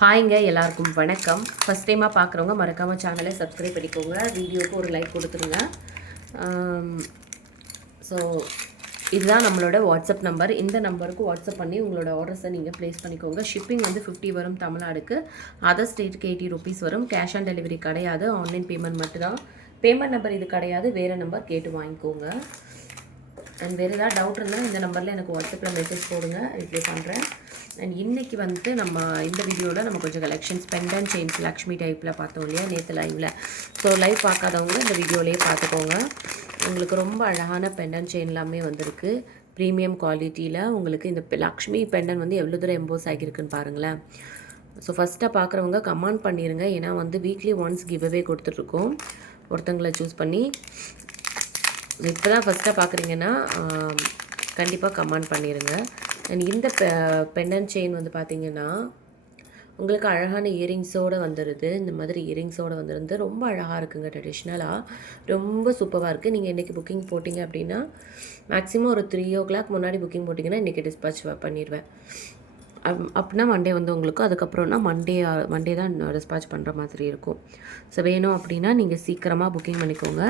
ஹாய்ங்க, எல்லாருக்கும் வணக்கம். ஃபஸ்ட் டைமாக பார்க்குறவங்க மறக்காமல் சேனலை சப்ஸ்கிரைப் பண்ணிக்கோங்க. வீடியோவுக்கு ஒரு லைக் கொடுத்துருங்க. ஸோ இதுதான் நம்மளோட வாட்ஸ்அப் நம்பர். இந்த நம்பருக்கு வாட்ஸ்அப் பண்ணி உங்களோட ஆர்டர்ஸை நீங்கள் ப்ளேஸ் பண்ணிக்கோங்க. ஷிப்பிங் வந்து 50 வரும் தமிழ்நாடுக்கு. அதர் ஸ்டேட்டுக்கு 80 rupees வரும். கேஷ் ஆன் டெலிவரி கிடையாது, ஆன்லைன் பேமெண்ட் மட்டும்தான். பேமெண்ட் நம்பர் இது கிடையாது, வேறு நம்பர் கேட்டு வாங்கிக்கோங்க. அண்ட் வேறு ஏதாவது டவுட் இருந்தால் இந்த நம்பரில் எனக்கு வாட்ஸ்அப்பில் மெசேஜ் போடுங்க, ரிப்ளை பண்ணுறேன். அண்ட் இன்றைக்கி வந்து நம்ம இந்த வீடியோவில் நம்ம கொஞ்சம் கலெக்ஷன்ஸ் பெண்டன்ட் செயின்ஸ் லக்ஷ்மி டைப்பில் பார்த்தோம் இல்லையா நேற்று லைவில். ஸோ லைவ் பார்க்காதவங்க இந்த வீடியோலேயே பார்த்துக்கோங்க. உங்களுக்கு ரொம்ப அழகான பெண்டன்ட் செயின் எல்லாமே வந்திருக்கு. ப்ரீமியம் குவாலிட்டியில் உங்களுக்கு இந்த லக்ஷ்மி பெண்டன் வந்து எவ்வளோ தூரம் எம்போஸ் ஆகியிருக்குன்னு பாருங்களேன். ஸோ ஃபஸ்ட்டாக பார்க்குறவங்க கமெண்ட் பண்ணிடுங்க, ஏன்னா வந்து வீக்லி ஒன்ஸ் கிவ்அவே கொடுத்துட்ருக்கோம். ஒருத்தங்களை சூஸ் பண்ணி இப்போ தான் ஃபஸ்ட்டாக பார்க்குறீங்கன்னா கண்டிப்பாக கமெண்ட் பண்ணிடுங்க. அண்ட் இந்த பெண்டன் செயின் வந்து பார்த்திங்கன்னா உங்களுக்கு அழகான இயரிங்ஸோடு வந்துடுது. இந்த மாதிரி இயரிங்ஸோடு வந்துருந்து ரொம்ப அழகாக இருக்குங்க. ட்ரெடிஷ்னலாக ரொம்ப சூப்பராக இருக்குது. நீங்கள் இன்றைக்கி புக்கிங் போட்டிங்க அப்படின்னா மேக்ஸிமம் ஒரு 3 o'clock முன்னாடி புக்கிங் போட்டிங்கன்னா இன்றைக்கி டிஸ்பேச் பண்ணிடுவேன். அப்படின்னா மண்டே வந்து உங்களுக்கு அதுக்கப்புறம்னா மண்டே தான் டிஸ்பேச் பண்ணுற மாதிரி இருக்கும். ஸோ வேணும் அப்படின்னா நீங்கள் சீக்கிரமாக புக்கிங் பண்ணிக்கோங்க.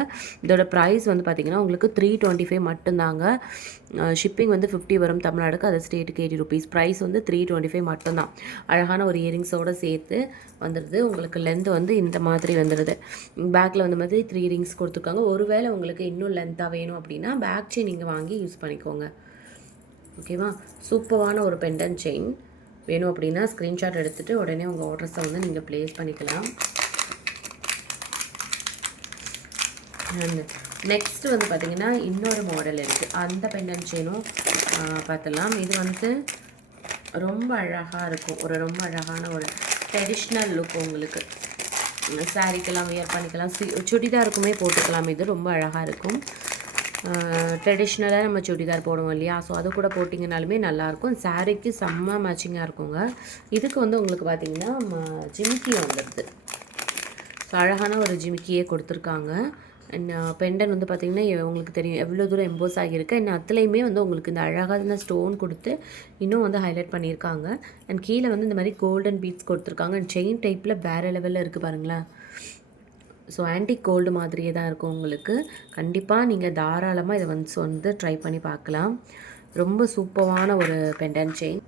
இதோட ப்ரைஸ் வந்து பார்த்திங்கன்னா உங்களுக்கு 325 மட்டும்தாங்க. ஷிப்பிங் வந்து 50 வரும் தமிழ்நாடுக்கு, அது ஸ்டேட்டுக்கு 80 rupees. ப்ரைஸ் வந்து 325 மட்டும்தான். அழகான ஒரு இயரிங்ஸோடு சேர்த்து வந்துடுது. உங்களுக்கு லென்த் வந்து இந்த மாதிரி வந்துடுது. பேக்கில் வந்து மாதிரி 3 rings கொடுத்துருக்காங்க. ஒருவேளை உங்களுக்கு இன்னும் லென்த்தாக வேணும் அப்படின்னா பேக் செயின் நீங்கள் வாங்கி யூஸ் பண்ணிக்கோங்க. ஓகேவா? சூப்பரான ஒரு பெண்டன் செயின் வேணும் அப்படின்னா ஸ்க்ரீன்ஷாட் எடுத்துகிட்டு உடனே உங்கள் ஆர்டர்ஸை வந்து நீங்கள் ப்ளேஸ் பண்ணிக்கலாம். அண்ட் நெக்ஸ்ட்டு வந்து பார்த்திங்கன்னா இன்னொரு மாடல் இருக்குது. அந்த பெண்டன் செயினும் பார்த்துடலாம். இது வந்து ரொம்ப அழகாக இருக்கும். ரொம்ப அழகான ஒரு ட்ரெடிஷ்னல் லுக். உங்களுக்கு சாரீக்கெல்லாம் வியர் பண்ணிக்கலாம், சுடிதாருக்குமே போட்டுக்கலாம். இது ரொம்ப அழகாக இருக்கும். ட்ரெடிஷ்னலாக நம்ம சுடிதார் போடுவோம் இல்லையா, ஸோ அது கூட போட்டிங்கனாலுமே நல்லாயிருக்கும். சாரீக்கு செம்ம மேட்சிங்காக இருக்குங்க. இதுக்கு வந்து உங்களுக்கு பார்த்திங்கன்னா ஜிமிக்கி வந்துடுது. ஸோ அழகான ஒரு ஜிமிக்கியே கொடுத்துருக்காங்க. அண்ட் பெண்டன் வந்து பார்த்திங்கன்னா உங்களுக்கு தெரியும் எவ்வளோ தூரம் எம்போஸ் ஆகியிருக்கு. அண்ட் அதுலேயுமே வந்து உங்களுக்கு இந்த அழகான ஸ்டோன் கொடுத்து இன்னும் வந்து ஹைலைட் பண்ணியிருக்காங்க. அண்ட் கீழே வந்து இந்த மாதிரி கோல்டன் பீட்ஸ் கொடுத்துருக்காங்க. அண்ட் செயின் டைப்பில் வேறு லெவலில் இருக்குது பாருங்களேன். ஸோ ஆன்டிக் கோல்டு மாதிரியே தான் இருக்கும் உங்களுக்கு. கண்டிப்பாக நீங்கள் தாராளமாக இதை வந்து ட்ரை பண்ணி பார்க்கலாம். ரொம்ப சூப்பரான ஒரு பெண்டன் செயின்.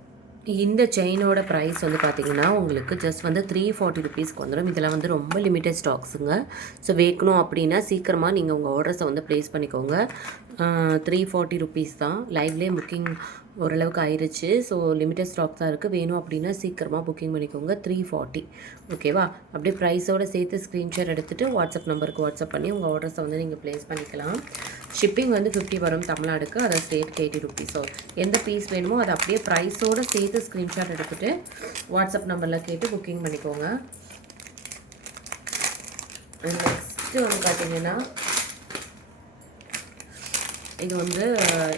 இந்த செயினோட ப்ரைஸ் வந்து பார்த்திங்கன்னா உங்களுக்கு ஜஸ்ட் வந்து 340 rupeesக்கு வந்துடும். இதில் வந்து ரொம்ப லிமிட்டட் ஸ்டாக்ஸுங்க. ஸோ வேக்கணும் அப்படின்னா சீக்கிரமாக நீங்கள் உங்கள் ஆர்டர்ஸை வந்து ப்ளேஸ் பண்ணிக்கோங்க. 340 rupees தான். லைவ்லேயே புக்கிங் ஓரளவுக்கு ஆயிடுச்சு. ஸோ லிமிட்டட் ஸ்டாக் தான் இருக்குது. வேணும் அப்படின்னா சீக்கிரமாக புக்கிங் பண்ணிக்கோங்க. 340. ஓகேவா? அப்படியே ப்ரைஸோடு சேர்த்து ஸ்க்ரீன்ஷாட் எடுத்துகிட்டு வாட்ஸ்அப் நம்பருக்கு வாட்ஸ்அப் பண்ணி உங்கள் ஆர்டர்ஸை வந்து நீங்கள் ப்ளேஸ் பண்ணிக்கலாம். ஷிப்பிங் வந்து 50 வரும் தமிழ்நாடுக்கு, அதை ஸ்டேட்டுக்கு 80 rupees. ஸோ எந்த பீஸ் வேணுமோ அதை அப்படியே ப்ரைஸோடு சேர்த்து ஸ்க்ரீன்ஷாட் எடுத்துகிட்டு வாட்ஸ்அப் நம்பரில் கேட்டு புக்கிங் பண்ணிக்கோங்க. நெக்ஸ்ட்டு வந்து பார்த்திங்கன்னா இது வந்து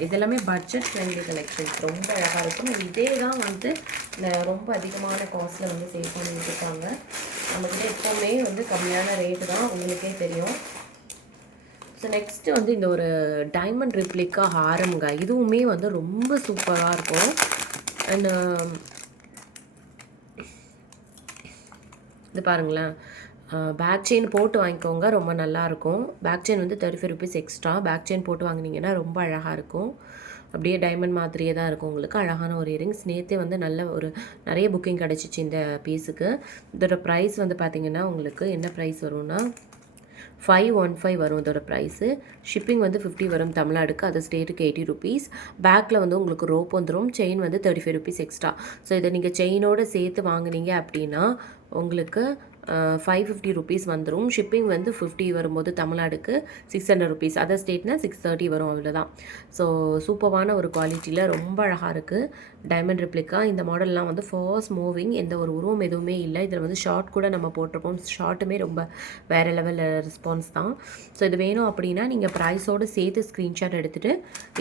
இதெல்லாமே பட்ஜெட் ஃப்ரெண்ட்லி கலெக்ஷன்ஸ். ரொம்ப அழகாக இருக்கும். இதே தான் வந்து ரொம்ப அதிகமான காஸ்ட்டில் வந்து சேல் பண்ணிட்டு இருக்காங்க. நம்மக்கிட்ட எப்போவுமே வந்து கம்மியான ரேட்டு தான், உங்களுக்கே தெரியும். ஸோ நெக்ஸ்ட்டு வந்து இந்த ஒரு டைமண்ட் ரிப்ளிக்கா ஹாரமுங்க. இதுவுமே வந்து ரொம்ப சூப்பராக இருக்கும். அண்ட் இது பாருங்களேன், பேக் செயின் போட்டு வாங்கிக்கோங்க, ரொம்ப நல்லாயிருக்கும். பேக் செயின் வந்து 35 rupees எக்ஸ்ட்ரா. பேக் செயின் போட்டு வாங்கினீங்கன்னா ரொம்ப அழகாக இருக்கும். அப்படியே டைமண்ட் மாதிரியே தான் இருக்கும் உங்களுக்கு. அழகான ஒரு இயரிங்ஸ். நேற்றே வந்து நிறைய புக்கிங் கிடச்சிச்சு இந்த பீஸுக்கு. இதோட ப்ரைஸ் வந்து பார்த்திங்கன்னா உங்களுக்கு என்ன ப்ரைஸ் வரும்னா 515 வரும் இதோட ப்ரைஸு. ஷிப்பிங் வந்து 50 வரும் தமிழ்நாடுக்கு, அது ஸ்டேட்டுக்கு 80 rupees. பேக்கில் வந்து உங்களுக்கு ரோப் வந்துடும். செயின் வந்து 35 rupees எக்ஸ்ட்ரா. ஸோ இதை நீங்கள் செயினோடு சேர்த்து வாங்கினீங்க அப்படின்னா உங்களுக்கு 550 rupees வந்துடும். ஷிப்பிங் வந்து 50 வரும்போது தமிழ்நாடுக்கு 600 rupees. அதர் ஸ்டேட்னா 630 வரும், அவ்வளோதான். ஸோ சூப்பரான ஒரு குவாலிட்டியில் ரொம்ப அழகாக இருக்குது. டைமண்ட் ரிப்ளிக்கா. இந்த மாடல்லாம் வந்து ஃபாஸ்ட் மூவிங், எந்த ஒரு உருவம் எதுவுமே இல்லை. இதில் வந்து ஷார்ட் கூட நம்ம போட்டிருப்போம். ஷார்ட்டுமே ரொம்ப வேறு லெவலில் ரெஸ்பான்ஸ் தான். ஸோ இது வேணும் அப்படின்னா நீங்கள் ப்ரைஸோடு சேர்த்து ஸ்க்ரீன்ஷாட் எடுத்துகிட்டு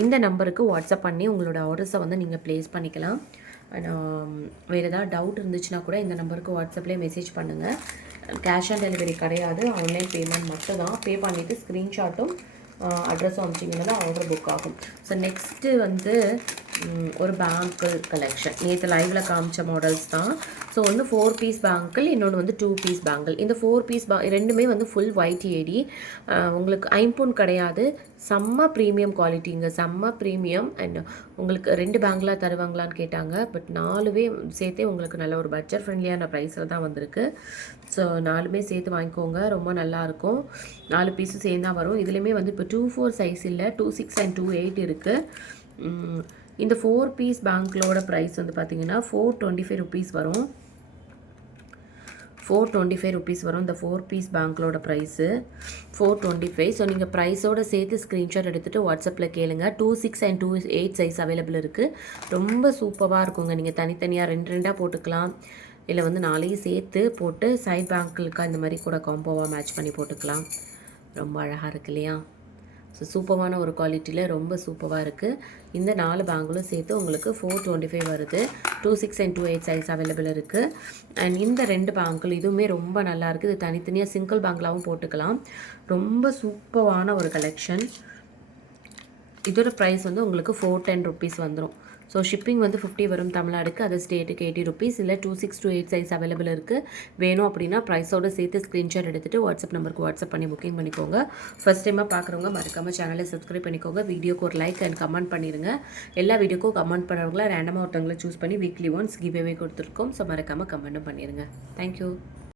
இந்த நம்பருக்கு வாட்ஸ்அப் பண்ணி உங்களோட ஆர்டர்ஸை வந்து நீங்கள் ப்ளேஸ் பண்ணிக்கலாம். வேறு ஏதாவது டவுட் இருந்துச்சுன்னா கூட இந்த நம்பருக்கு வாட்ஸ்அப்லேயே மெசேஜ் பண்ணுங்கள். கேஷ் ஆன் டெலிவரி கிடையாது, ஆன்லைன் பேமெண்ட் மட்டும் தான். பே பண்ணிவிட்டு ஸ்க்ரீன்ஷாட்டும் அட்ரஸும் அனுப்பிச்சிங்கன்னா தான் ஆர்டர் புக் ஆகும். ஸோ நெக்ஸ்ட்டு வந்து ஒரு பேங்கிள் கலெக்ஷன் நேற்று லைவில் காமிச்ச மாடல்ஸ் தான். ஸோ ஒன்று 4 பீஸ் பேங்கிள், இன்னொன்று வந்து 2 பீஸ் பேங்கிள். இந்த 4 பீஸ் ரெண்டுமே வந்து ஃபுல் ஒயிட் ஏடி. உங்களுக்கு ஐம்பொன் கிடையாது, செம்ம ப்ரீமியம் குவாலிட்டிங்க, செம்ம ப்ரீமியம். அண்ட் உங்களுக்கு 2 பேங்கிளாக தருவாங்களான்னு கேட்டாங்க. பட் 4வே சேர்த்தே உங்களுக்கு நல்ல ஒரு பட்ஜெட் ஃப்ரெண்ட்லியான ப்ரைஸில் தான் வந்திருக்கு. ஸோ 4மே சேர்த்து வாங்கிக்கோங்க, ரொம்ப நல்லாயிருக்கும். 4 பீஸும் சேர்ந்து தான் வரும். இதுலேயுமே வந்து இப்போ 2-4 சைஸ் இல்லை, 2-6 அண்ட் 2-8 இருக்குது. இந்த 4 பீஸ் பேங்கிளோட ப்ரைஸ் வந்து பார்த்தீங்கன்னா 425 ருபீஸ் வரும். 425 ருபீஸ் வரும் இந்த 4 பீஸ் பேங்கிளோட ப்ரைஸு 425. ஸோ நீங்கள் ப்ரைஸோடு சேர்த்து ஸ்க்ரீன்ஷாட் எடுத்துகிட்டு வாட்ஸ்அப்பில் கேளுங்க. 2-6 அண்ட் 2-8 சைஸ் அவைலபிள் இருக்குது. ரொம்ப சூப்பராக இருக்குங்க. நீங்கள் தனித்தனியாக 2 போட்டுக்கலாம், இல்லை வந்து 4 சேர்த்து போட்டு சைட் பேங்கிளுக்காக இந்த மாதிரி கூட காம்போவாக மேட்ச் பண்ணி போட்டுக்கலாம். ரொம்ப அழகாக இருக்கு இல்லையா? ஸோ சூப்பரான ஒரு குவாலிட்டியில் ரொம்ப சூப்பராக இருக்குது. இந்த 4 பேங்கிளும் சேர்த்து உங்களுக்கு 425 வருது. 2-6 அண்ட் 2-8 சைஸ் அவைலபிள் இருக்குது. அண்ட் இந்த 2 பேங்கிள் இதுவுமே ரொம்ப நல்லாயிருக்கு. இது தனித்தனியாக சிங்கிள் பேங்கிளாகவும் போட்டுக்கலாம். ரொம்ப சூப்பரான ஒரு கலெக்ஷன். இதோட ப்ரைஸ் வந்து உங்களுக்கு 410 ருபீஸ் வந்துடும். ஸோ ஷிப்பிங் வந்து 50 வரும் தமிழ்நாடுக்கு, அது ஸ்டேட்டுக்கு 80 ருபீஸ். இல்லை 2-6-8 சைஸ் அவைலபிள் இருக்குது. வேணும் அப்படின்னா ப்ரைஸோடு சேர்த்து ஸ்க்ரீன்ஷாட் எடுத்துகிட்டு வாட்ஸ்அப் நம்பருக்கு வாட்ஸ்அப் பண்ணி புக்கிங் பண்ணிக்கோங்க. ஃபஸ்ட் டைமாக பார்க்குறவங்க மறக்காமல் சேனலை சப்ஸ்கிரைப் பண்ணிக்கோங்க. வீடியோக்கு ஒரு லைக் அண்ட் கமெண்ட் பண்ணிடுங்க. எல்லா வீடியோக்கும் கமெண்ட் பண்ணுறவங்கள ரேண்டமாக ஒருத்தவங்களை சூஸ் பண்ணி வீக்லி ஒன்ஸ் கிவ் அவே கொடுத்துருக்கோம். ஸோ மறக்காமல் கமெண்ட்டும் பண்ணிடுங்க. தேங்க்யூ.